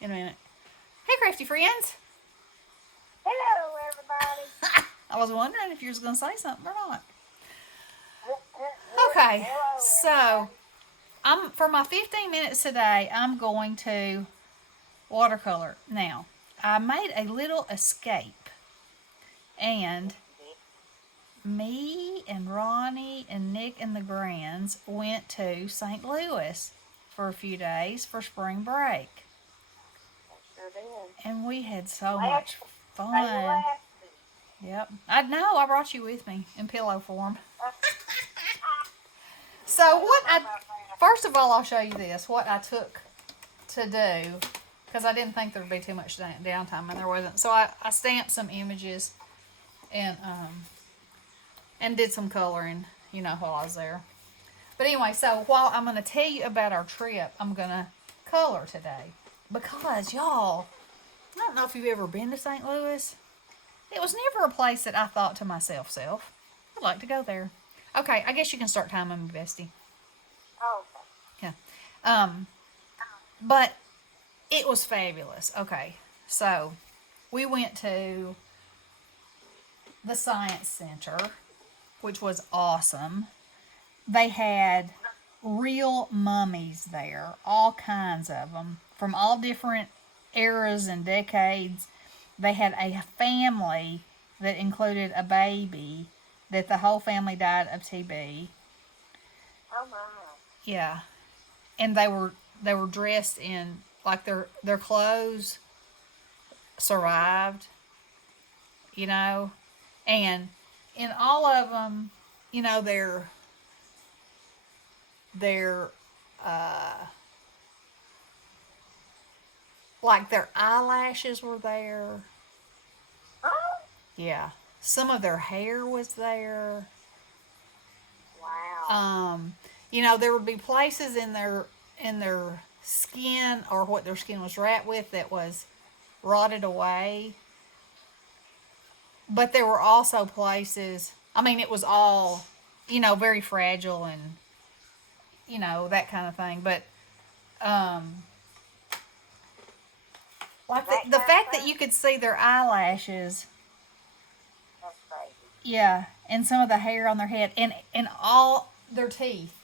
in a minute. Hey, crafty friends. Hello, everybody. I was wondering if you was going to say something or not. Okay, Hello, so everybody. I'm for my 15 minutes today. I'm going to watercolor. Now, I made a little escape, and Yes, you did. me and Ronnie and Nick and the Grands went to St. Louis for a few days for spring break. I sure did. And we had so Last, much they were fun. laughing. Yep. I know, I brought you with me in pillow form. So, They don't what know I about that. first of all, I'll show you this what I took to do because I didn't think there'd be too much downtime, and there wasn't. So, I stamped some images and did some coloring, while I was there. But anyway, so while I'm going to tell you about our trip, I'm going to color today because y'all, I don't know if you've ever been to St. Louis. It was never a place that I thought to myself, I'd like to go there. Okay, I guess you can start timing me, Bestie. Oh, okay. Yeah. Um, but it was fabulous. Okay, so we went to the Science Center, which was awesome. They had real mummies there, all kinds of them, from all different eras and decades. They had a family that included a baby that the whole family died of TB. Oh, my. Yeah, and they were dressed in like their clothes survived, you know, and in all of them, you know, their like their eyelashes were there. Oh, Yeah, some of their hair was there. wow. Um, there would be places in their skin or what their skin was wrapped with that was rotted away. But there were also places. I mean, it was all, very fragile and that kind of thing. But um, like the, That the kind of fact that thing? you could see their eyelashes, That's crazy. yeah, and some of the hair on their head, and all their teeth.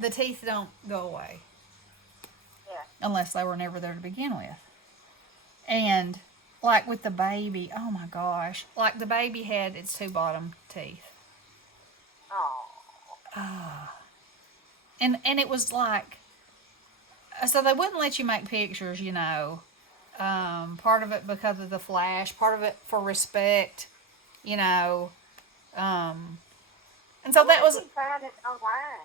The teeth don't go away Yeah. unless they were never there to begin with. And like with the baby, oh my gosh, like the baby had its two bottom teeth, Oh, and it was like so they wouldn't let you make pictures, part of it because of the flash, part of it for respect, you know, um, and I so that wonder if was you find it online.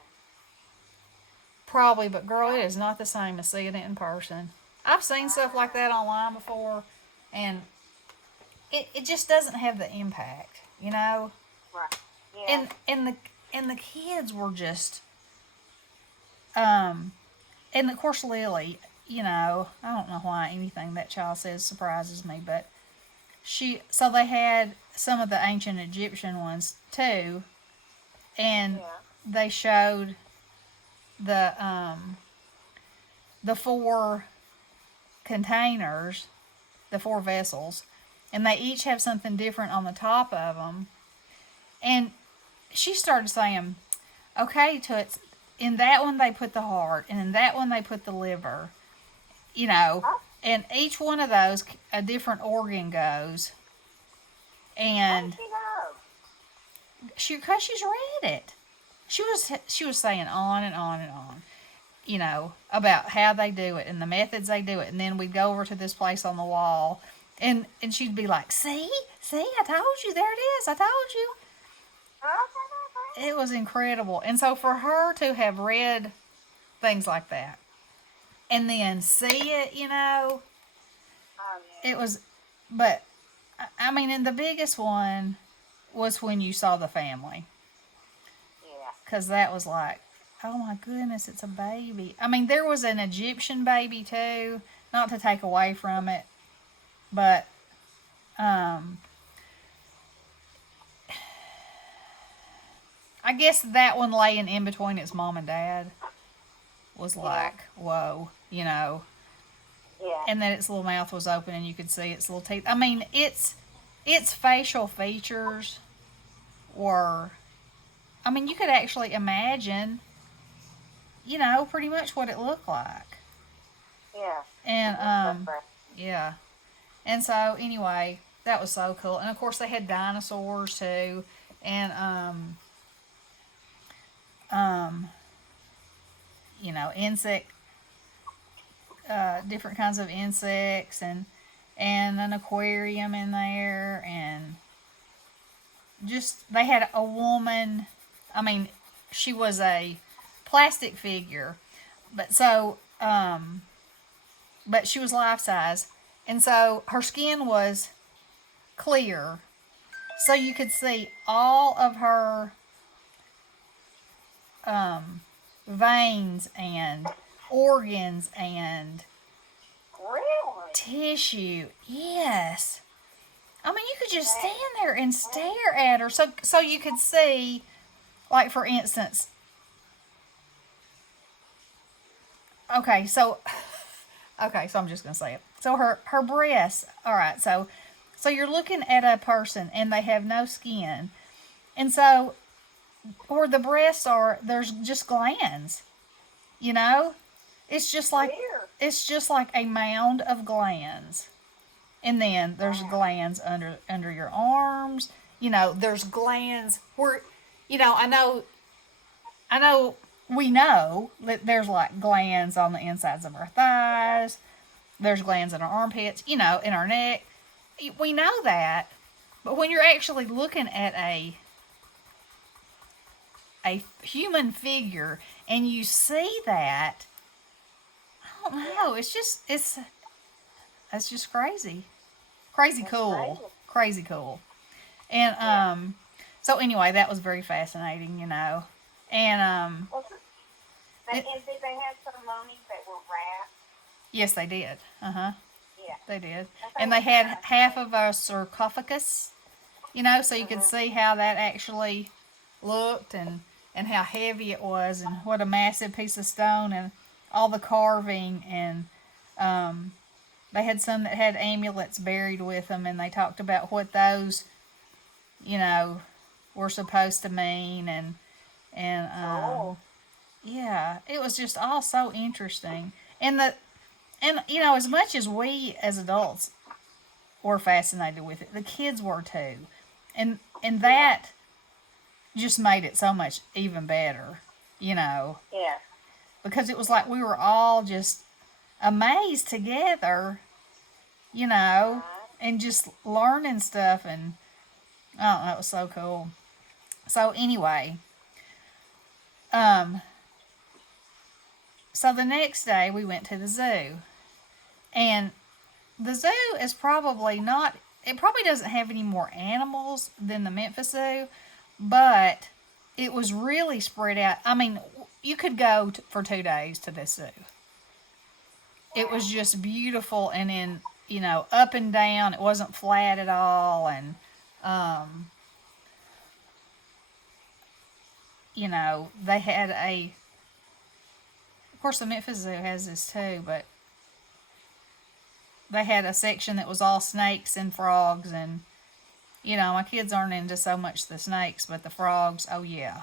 probably, but girl, it Yeah. is not the same as seeing it in person. I've seen stuff like Wow. that online before, and it just doesn't have the impact, Right. Yeah. and the kids were just um and of course Lily, I don't know why anything that child says surprises me, but they had some of the ancient Egyptian ones too, and Yeah. they showed the four containers, the four vessels, and they each have something different on the top of them. And she started saying, "Okay, Toots, in that one they put the heart, and in that one they put the liver, you know, Huh? and each one of those a different organ goes." How did And she know? because she's read it, she was saying on and on and on, about how they do it and the methods they do it, and then we'd go over to this place on the wall, and she'd be like, "See, I told you, there it is, I told you." Okay. It was incredible, and so for her to have read things like that and then see it, Oh, it yeah. was. But I mean, and the biggest one was when you saw the family, Yeah. because that was like, oh my goodness, it's a baby. I mean, there was an Egyptian baby too, not to take away from it, but um, I guess that one laying in between its mom and dad was Yeah. like, whoa, Yeah. and then its little mouth was open and you could see its little teeth. I mean, its facial features were, I mean, you could actually imagine, pretty much what it looked like. Yeah. And That's right. yeah. And so anyway, that was so cool. And of course they had dinosaurs too, and um, insect, different kinds of insects, and an aquarium in there, and just they had a woman. I mean, she was a plastic figure, but but she was life size, and so her skin was clear, so you could see all of her veins and organs and Really? tissue. Yes. I mean, you could just stand there and stare at her. So you could see, like for instance, okay, so I'm just gonna say it. So her breasts. All right, so you're looking at a person and they have no skin, and so where the breasts are, there's just glands. You know, it's just like Weird. it's just like a mound of glands. And then there's glands under your arms. There's glands where, I know we know that there's like glands on the insides of our thighs. There's glands in our armpits, in our neck. We know that. But when you're actually looking at a human figure and you see that, I don't know, it's just crazy. Crazy cool. Crazy cool. And so anyway, that was very fascinating, And Well, did they have some mummies that were rats? yes, they did. Uh-huh. Yeah. They did. And they had half of a sarcophagus, so you could see how that actually looked, and how heavy it was, and what a massive piece of stone, and all the carving, and they had some that had amulets buried with them, and they talked about what those, were supposed to mean, and yeah, it was just all so interesting, and as much as we as adults were fascinated with it, the kids were too, and that just made it so much even better, Yeah. because it was like we were all just amazed together, and just learning stuff, and oh, that was so cool. So anyway, so the next day we went to the zoo, and the zoo is probably not. It probably doesn't have any more animals than the Memphis Zoo, but it was really spread out. I mean, you could go for 2 days to this zoo. It was just beautiful, and in up and down. It wasn't flat at all, and they had of course the Memphis Zoo has this too, but they had a section that was all snakes and frogs, and my kids aren't into so much the snakes, but the frogs, oh yeah.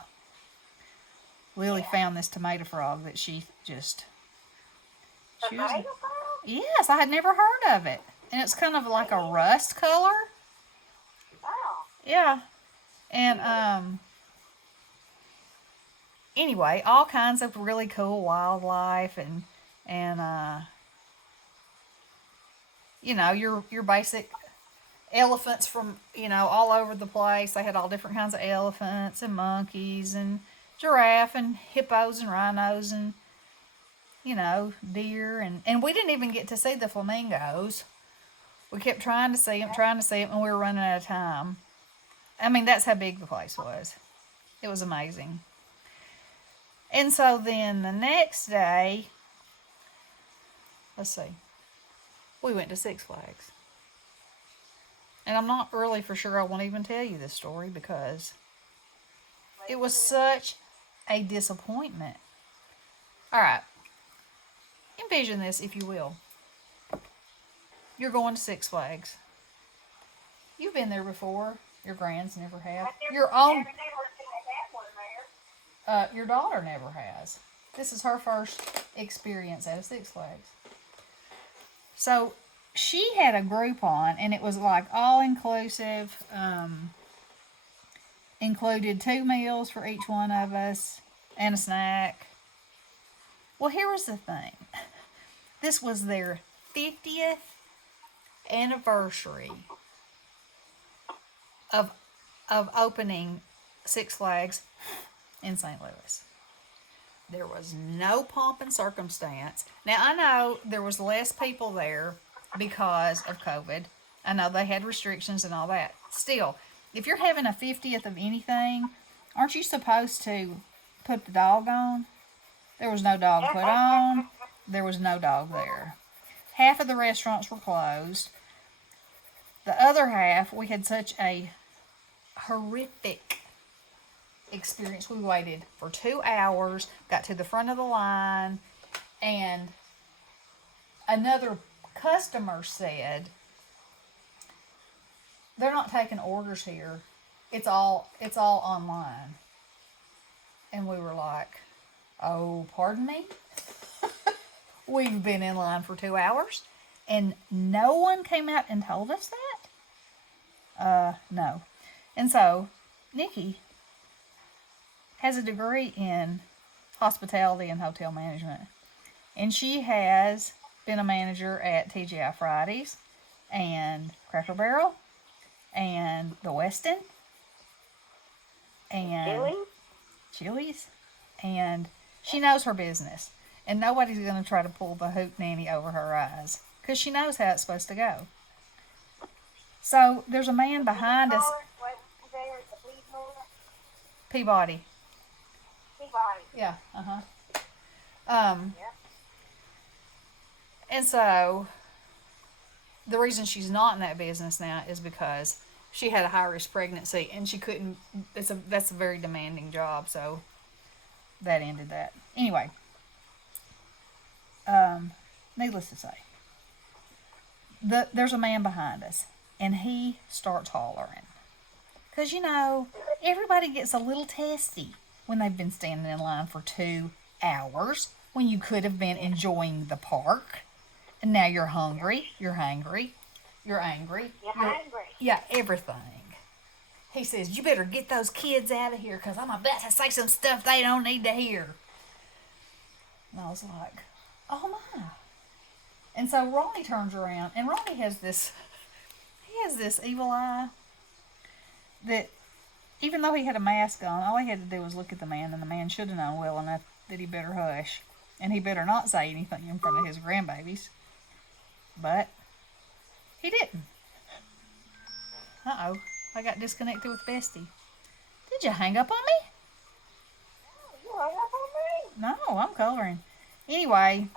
Lily found this tomato frog that she was, yes, I had never heard of it, and it's kind of like a rust color. Oh. Yeah, and anyway, all kinds of really cool wildlife, and your basic elephants from all over the place. They had all different kinds of elephants and monkeys and giraffe and hippos and rhinos and deer, and we didn't even get to see the flamingos. We kept trying to see them, and we were running out of time. I mean, that's how big the place was. It was amazing. And so then the next day, let's see, we went to Six Flags. And I'm not really for sure I won't even tell you this story because it was such a disappointment. All right. Envision this, if you will. You're going to Six Flags. You've been there before. Your grands never have. Your own. Your daughter never has. This is her first experience at a Six Flags. So she had a Groupon, and it was like all inclusive. Included 2 meals for each one of us and a snack. Well, here was the thing. This was their 50th anniversary of opening Six Flags in St. Louis. There was no pomp and circumstance. Now, I know there was less people there because of COVID. I know they had restrictions and all that. Still, if you're having a 50th of anything, aren't you supposed to put the dog on? There was no dog put on. There was no dog there. Half of the restaurants were closed. The other half, we had such a horrific experience. We waited for 2 hours, got to the front of the line, and another customer said, they're not taking orders here. It's all online. And we were like, oh, pardon me? We've been in line for 2 hours and no one came out and told us that? No. And so, Nikki has a degree in hospitality and hotel management. And she has been a manager at TGI Fridays and Cracker Barrel and the Westin and Chili's, and she knows her business, and nobody's going to try to pull the hoot nanny over her eyes because she knows how it's supposed to go. So there's a man behind us. Peabody. Yeah. And so the reason she's not in that business now is because she had a high-risk pregnancy and she couldn't. That's a very demanding job, so that ended that. Anyway, needless to say, there's a man behind us, and he starts hollering. Because, everybody gets a little testy when they've been standing in line for 2 hours when you could have been enjoying the park. And now you're hungry, you're hangry, you're angry. Yeah, everything. He says, you better get those kids out of here because I'm about to say some stuff they don't need to hear. And I was like, oh my. And so Ronnie turns around, and Ronnie has this evil eye that even though he had a mask on, all he had to do was look at the man, and the man should have known well enough that he better hush. And he better not say anything in front of his grandbabies. But he didn't. Uh-oh. I got disconnected with Bestie. Did you hang up on me? You hung up on me? No, I'm coloring. Anyway.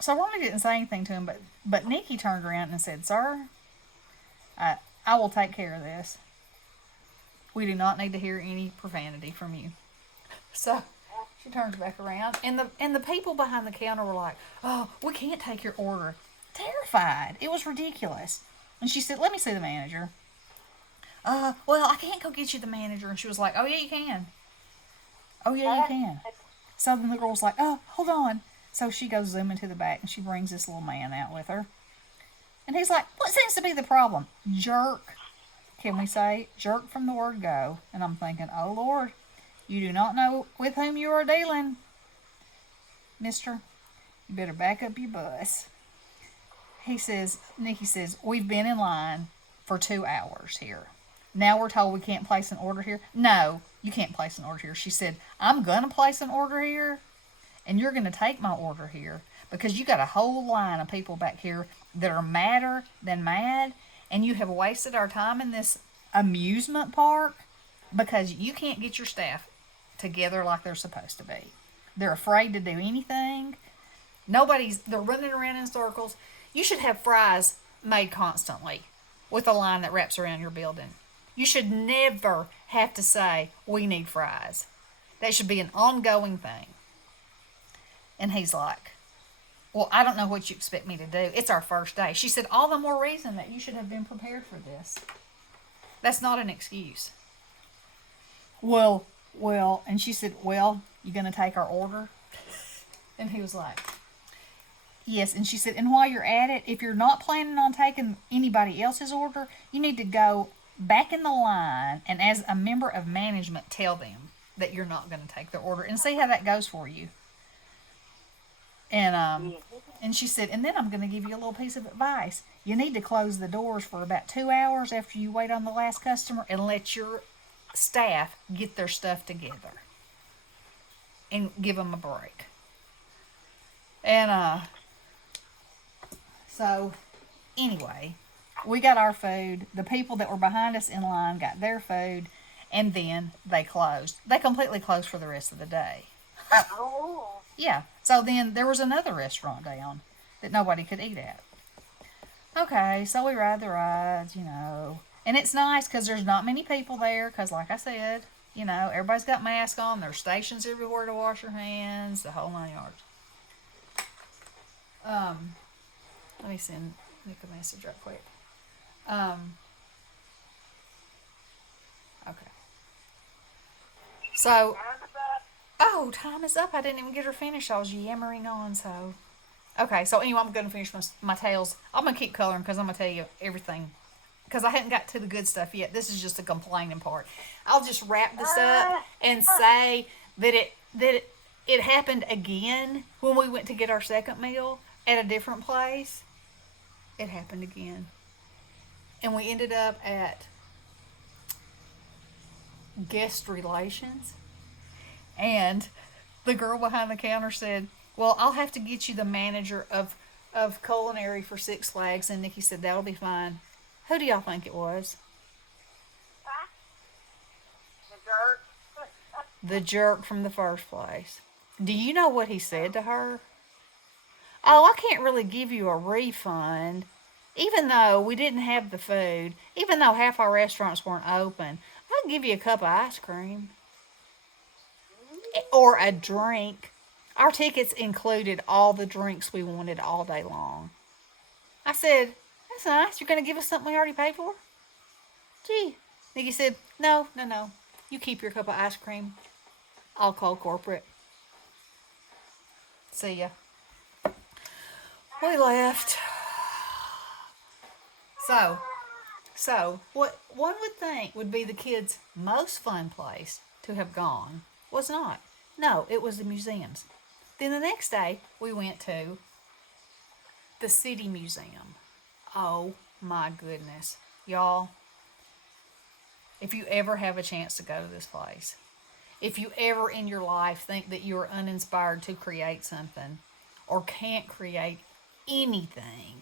So Ronnie didn't say anything to him, but Nikki turned around and said, sir, I will take care of this. We do not need to hear any profanity from you. So she turns back around, and the people behind the counter were like, oh, we can't take your order. Terrified. It was ridiculous. And she said, let me see the manager. Well, I can't go get you the manager. And she was like, oh, yeah, you can. Oh, yeah, you can. So then the girl's like, oh, hold on. So she goes zooming to the back, and she brings this little man out with her. And he's like, what seems to be the problem? Jerk. Can we say jerk from the word go? And I'm thinking, oh, Lord, you do not know with whom you are dealing. Mister, you better back up your bus. Nikki says, we've been in line for 2 hours here. Now we're told we can't place an order here. No, you can't place an order here. She said, I'm going to place an order here, and you're going to take my order here because you got a whole line of people back here that are madder than mad, and you have wasted our time in this amusement park because you can't get your staff together like they're supposed to be. They're afraid to do anything. They're running around in circles. You should have fries made constantly with a line that wraps around your building. You should never have to say, we need fries. That should be an ongoing thing. And he's like, Well, I don't know what you expect me to do. It's our first day. She said, all the more reason that you should have been prepared for this. That's not an excuse. Well, and she said, well, you going to take our order? And he was like, yes. And she said, and while you're at it, if you're not planning on taking anybody else's order, you need to go back in the line and as a member of management, tell them that you're not going to take their order and see how that goes for you. And she said, and then I'm going to give you a little piece of advice. You need to close the doors for about 2 hours after you wait on the last customer and let your staff get their stuff together and give them a break. And so anyway, we got our food. The people that were behind us in line got their food, and then they closed. They completely closed for the rest of the day. Oh. Yeah. So then there was another restaurant down that nobody could eat at. Okay, so we ride the rides, And it's nice because there's not many people there because, like I said, everybody's got masks on. There's stations everywhere to wash your hands, the whole 9 yards. Let me send Nick a message right quick. Okay. So, time is up. I didn't even get her finished. I was yammering on, so. Okay, so anyway, I'm going to finish my tails. I'm going to keep coloring because I'm going to tell you everything. Because I hadn't got to the good stuff yet. This is just the complaining part. I'll just wrap this up and say that it happened again when we went to get our second meal at a different place. It happened again. And we ended up at guest relations. And the girl behind the counter said, well, I'll have to get you the manager of culinary for Six Flags. And Nikki said, that'll be fine. Who do y'all think it was? The jerk. The jerk from the first place. Do you know what he said to her? Oh, I can't really give you a refund. Even though we didn't have the food, even though half our restaurants weren't open, I'll give you a cup of ice cream. Or a drink. Our tickets included all the drinks we wanted all day long. I said, that's nice. You're going to give us something we already paid for? Gee. Nikki said, no. You keep your cup of ice cream. I'll call corporate. See ya. We left. So, what one would think would be the kids' most fun place to have gone was not. No, it was the museums. Then the next day, we went to the City Museum. Oh my goodness. Y'all, if you ever have a chance to go to this place, if you ever in your life think that you are uninspired to create something or can't create anything,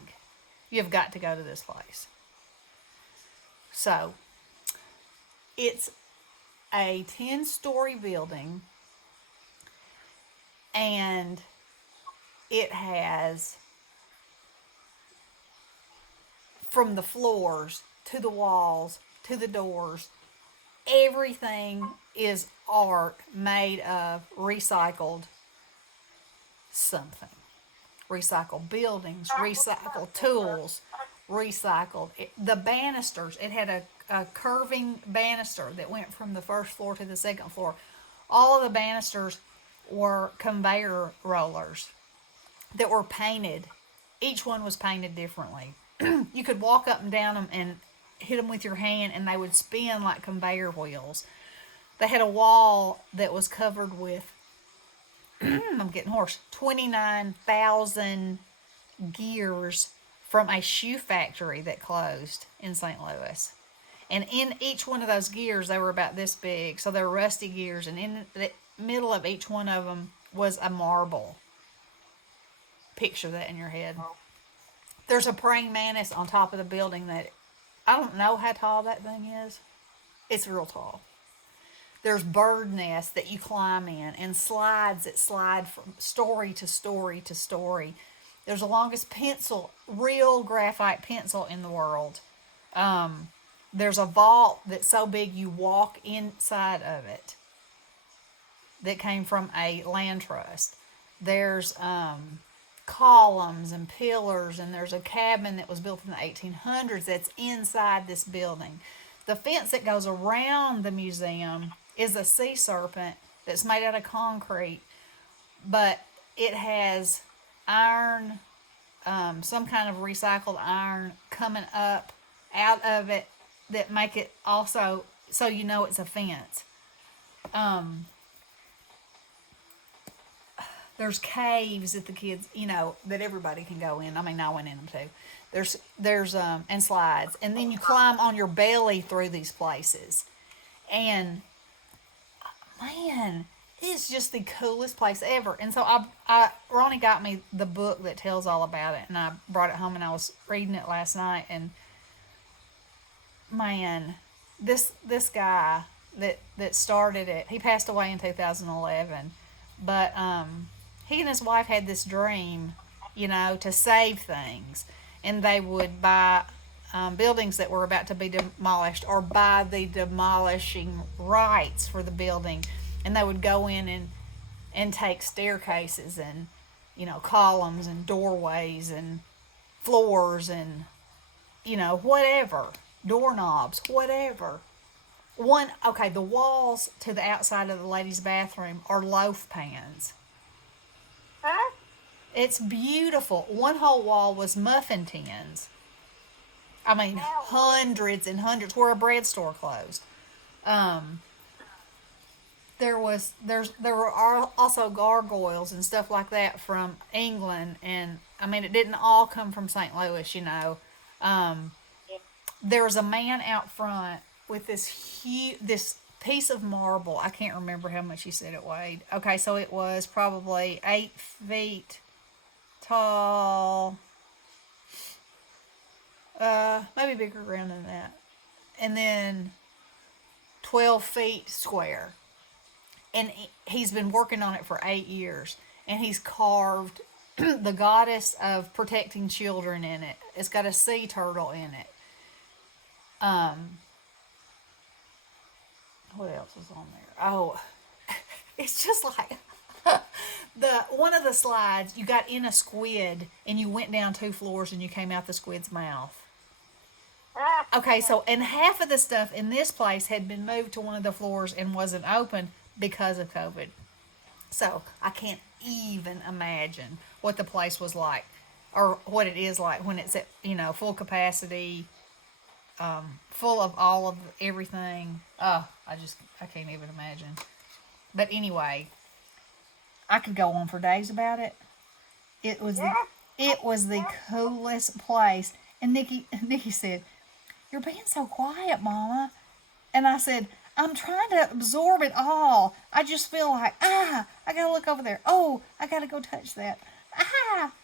you've got to go to this place. So, it's a 10-story building, and it has, from the floors to the walls to the doors, everything is art made of recycled something. Recycled buildings, recycled tools, the banisters. It had a curving banister that went from the first floor to the second floor. All of the banisters were conveyor rollers that were painted. Each one was painted differently. You could walk up and down them and hit them with your hand and they would spin like conveyor wheels. They had a wall that was covered with, I'm getting hoarse, 29,000 gears from a shoe factory that closed in St. Louis. And in each one of those gears, they were about this big. So they were rusty gears. And in the middle of each one of them was a marble. Picture that in your head. There's a praying mantis on top of the building that, I don't know how tall that thing is. It's real tall. There's bird nests that you climb in and slides that slide from story to story to story. There's the longest pencil, real graphite pencil in the world. There's a vault that's so big you walk inside of it that came from a land trust. There's columns and pillars, and there's a cabin that was built in the 1800s that's inside this building. The fence that goes around the museum is a sea serpent that's made out of concrete, but it has iron, some kind of recycled iron coming up out of it that make it also so you know it's a fence. There's caves that the kids, that everybody can go in. I mean, I went in them too. There's and slides, and then you climb on your belly through these places, and man, it's just the coolest place ever. And so Ronnie got me the book that tells all about it, and I brought it home and I was reading it last night. And man, this guy that started it, he passed away in 2011, but he and his wife had this dream, to save things, and they would buy buildings that were about to be demolished or buy the demolishing rights for the building, and they would go in and take staircases and columns and doorways and floors and whatever, doorknobs, whatever. The walls to the outside of the ladies' bathroom are loaf pans. Huh? It's beautiful. One whole wall was muffin tins. I mean, hundreds and hundreds, where a bread store closed. There were also gargoyles and stuff like that from England, and I mean, it didn't all come from St. Louis, There was a man out front with this piece of marble. I can't remember how much he said it weighed. Okay, so it was probably 8 feet tall, maybe bigger around than that, and then 12 feet square. And he's been working on it for 8 years, and he's carved the goddess of protecting children in it. It's got a sea turtle in it. What else was on there? Oh, it's just like one of the slides, you got in a squid and you went down 2 floors and you came out the squid's mouth. Okay, so and half of the stuff in this place had been moved to one of the floors and wasn't open because of COVID. So I can't even imagine what the place was like, or what it is like when it's at full capacity, full of all of everything. I can't even imagine. But anyway, I could go on for days about it. It was the coolest place. And Nikki said, "You're being so quiet, Mama." And I said, "I'm trying to absorb it all. I just feel like, I gotta look over there. Oh, I gotta go touch that.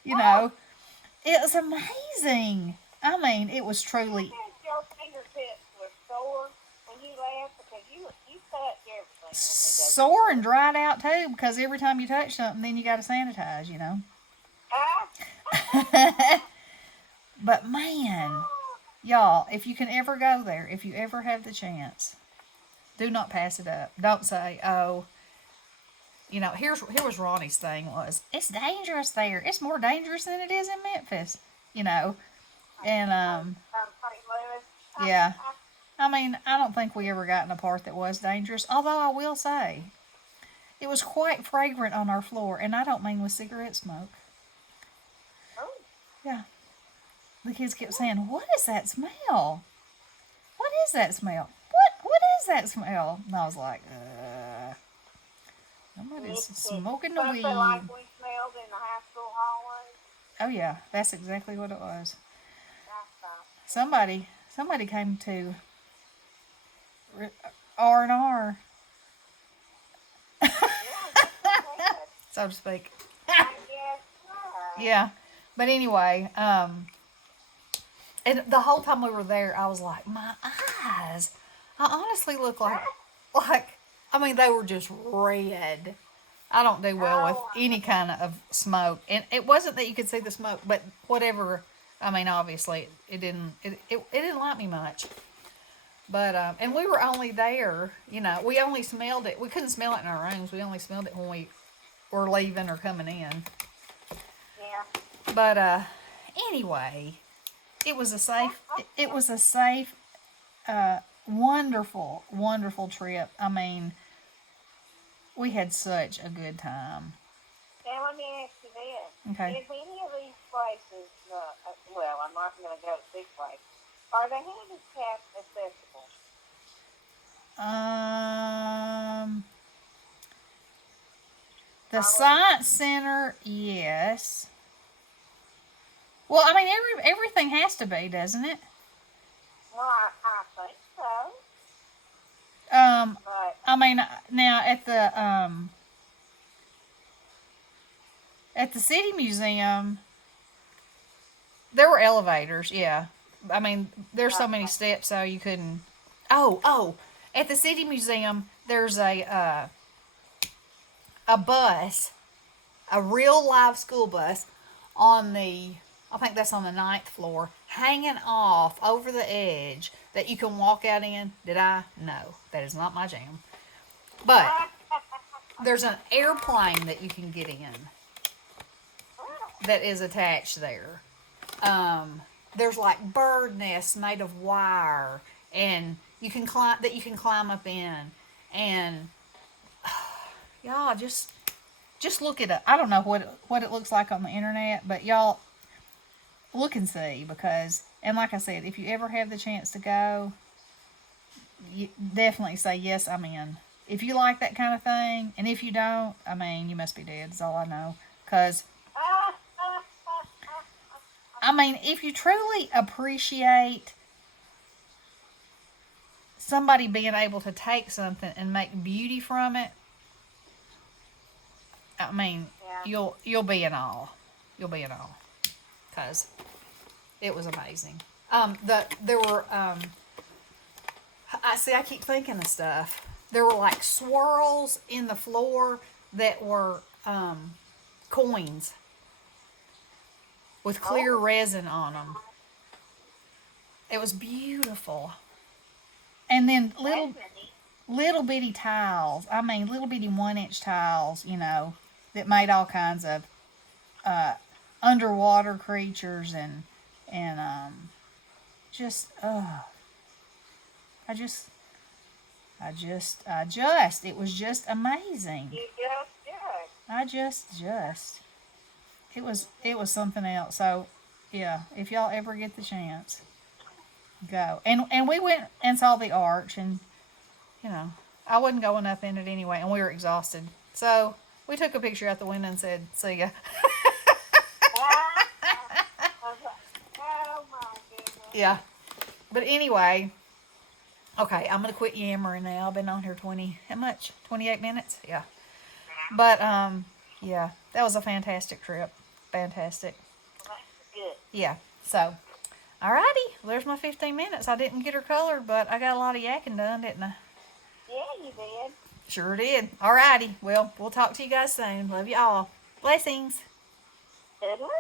It was amazing. I mean, it was truly." Your fingertips were sore when you laughed because you touched everything. Sore and dried out too, because every time you touch something, then you gotta sanitize, But man, y'all, if you can ever go there, if you ever have the chance, do not pass it up. Don't say, "Oh, here was Ronnie's thing was, it's dangerous there. It's more dangerous than it is in Memphis," And yeah. I mean, I don't think we ever got in a part that was dangerous. Although I will say, it was quite fragrant on our floor, and I don't mean with cigarette smoke. Oh. Yeah. The kids kept saying, "What is that smell? What is that smell? What is that smell?" And I was like, somebody's smoking the weed. Something like we smelled in the high school hallway. Oh yeah, that's exactly what it was. Somebody came to R&R, so to speak. Yeah, but anyway, and the whole time we were there, I was like, my eyes, I honestly look like, I mean, they were just red. I don't do well with any kind of smoke, and it wasn't that you could see the smoke, but whatever. I mean, obviously, it didn't like me much. But and we were only there, we only smelled it. We couldn't smell it in our rooms. We only smelled it when we were leaving or coming in. Yeah. But anyway, it was a safe, wonderful, wonderful trip. I mean, we had such a good time. Now let me ask you this: Okay. Is any of these places? Well, I'm not going to go to Six Flags. Are they handicap accessible? Um, the Probably. Science Center, yes. Well, I mean, everything has to be, doesn't it? Well, I think so. But I mean, now at the City Museum, there were elevators. Yeah, I mean, there's so many steps, so you couldn't. Oh, at the City Museum, there's a bus, a real live school bus, on the. I think that's on the ninth floor, hanging off over the edge that you can walk out in. Did I? No, that is not my jam. But there's an airplane that you can get in that is attached there. There's like bird nests made of wire, and you can climb up in, and y'all just look it up. I don't know what it looks like on the internet, but y'all look and see, because, and like I said, if you ever have the chance to go, you definitely say yes, I'm in. If you like that kind of thing, and if you don't, I mean, you must be dead. Is all I know. Because I mean, if you truly appreciate somebody being able to take something and make beauty from it, I mean, yeah. you'll be in awe. You'll be in awe, because it was amazing. There were I keep thinking of stuff. There were like swirls in the floor that were coins with clear resin on them. It was beautiful. And then little bitty tiles. I mean, little bitty 1 inch tiles. That made all kinds of underwater creatures and just it was just amazing. You just did. It was something else. So yeah, if y'all ever get the chance, go. And we went and saw the arch, and I wasn't going up in it anyway, and we were exhausted. So we took a picture out the window and said, "See ya." Oh my goodness. Yeah. But anyway, okay, I'm gonna quit yammering now. I've been on here 28 minutes? Yeah. But yeah, that was a fantastic trip. Fantastic. Good. Yeah. So, alrighty. Well, there's my 15 minutes. I didn't get her colored, but I got a lot of yakking done, didn't I? Yeah, you did. Sure did. Alrighty. Well, we'll talk to you guys soon. Love you all. Blessings. Good luck.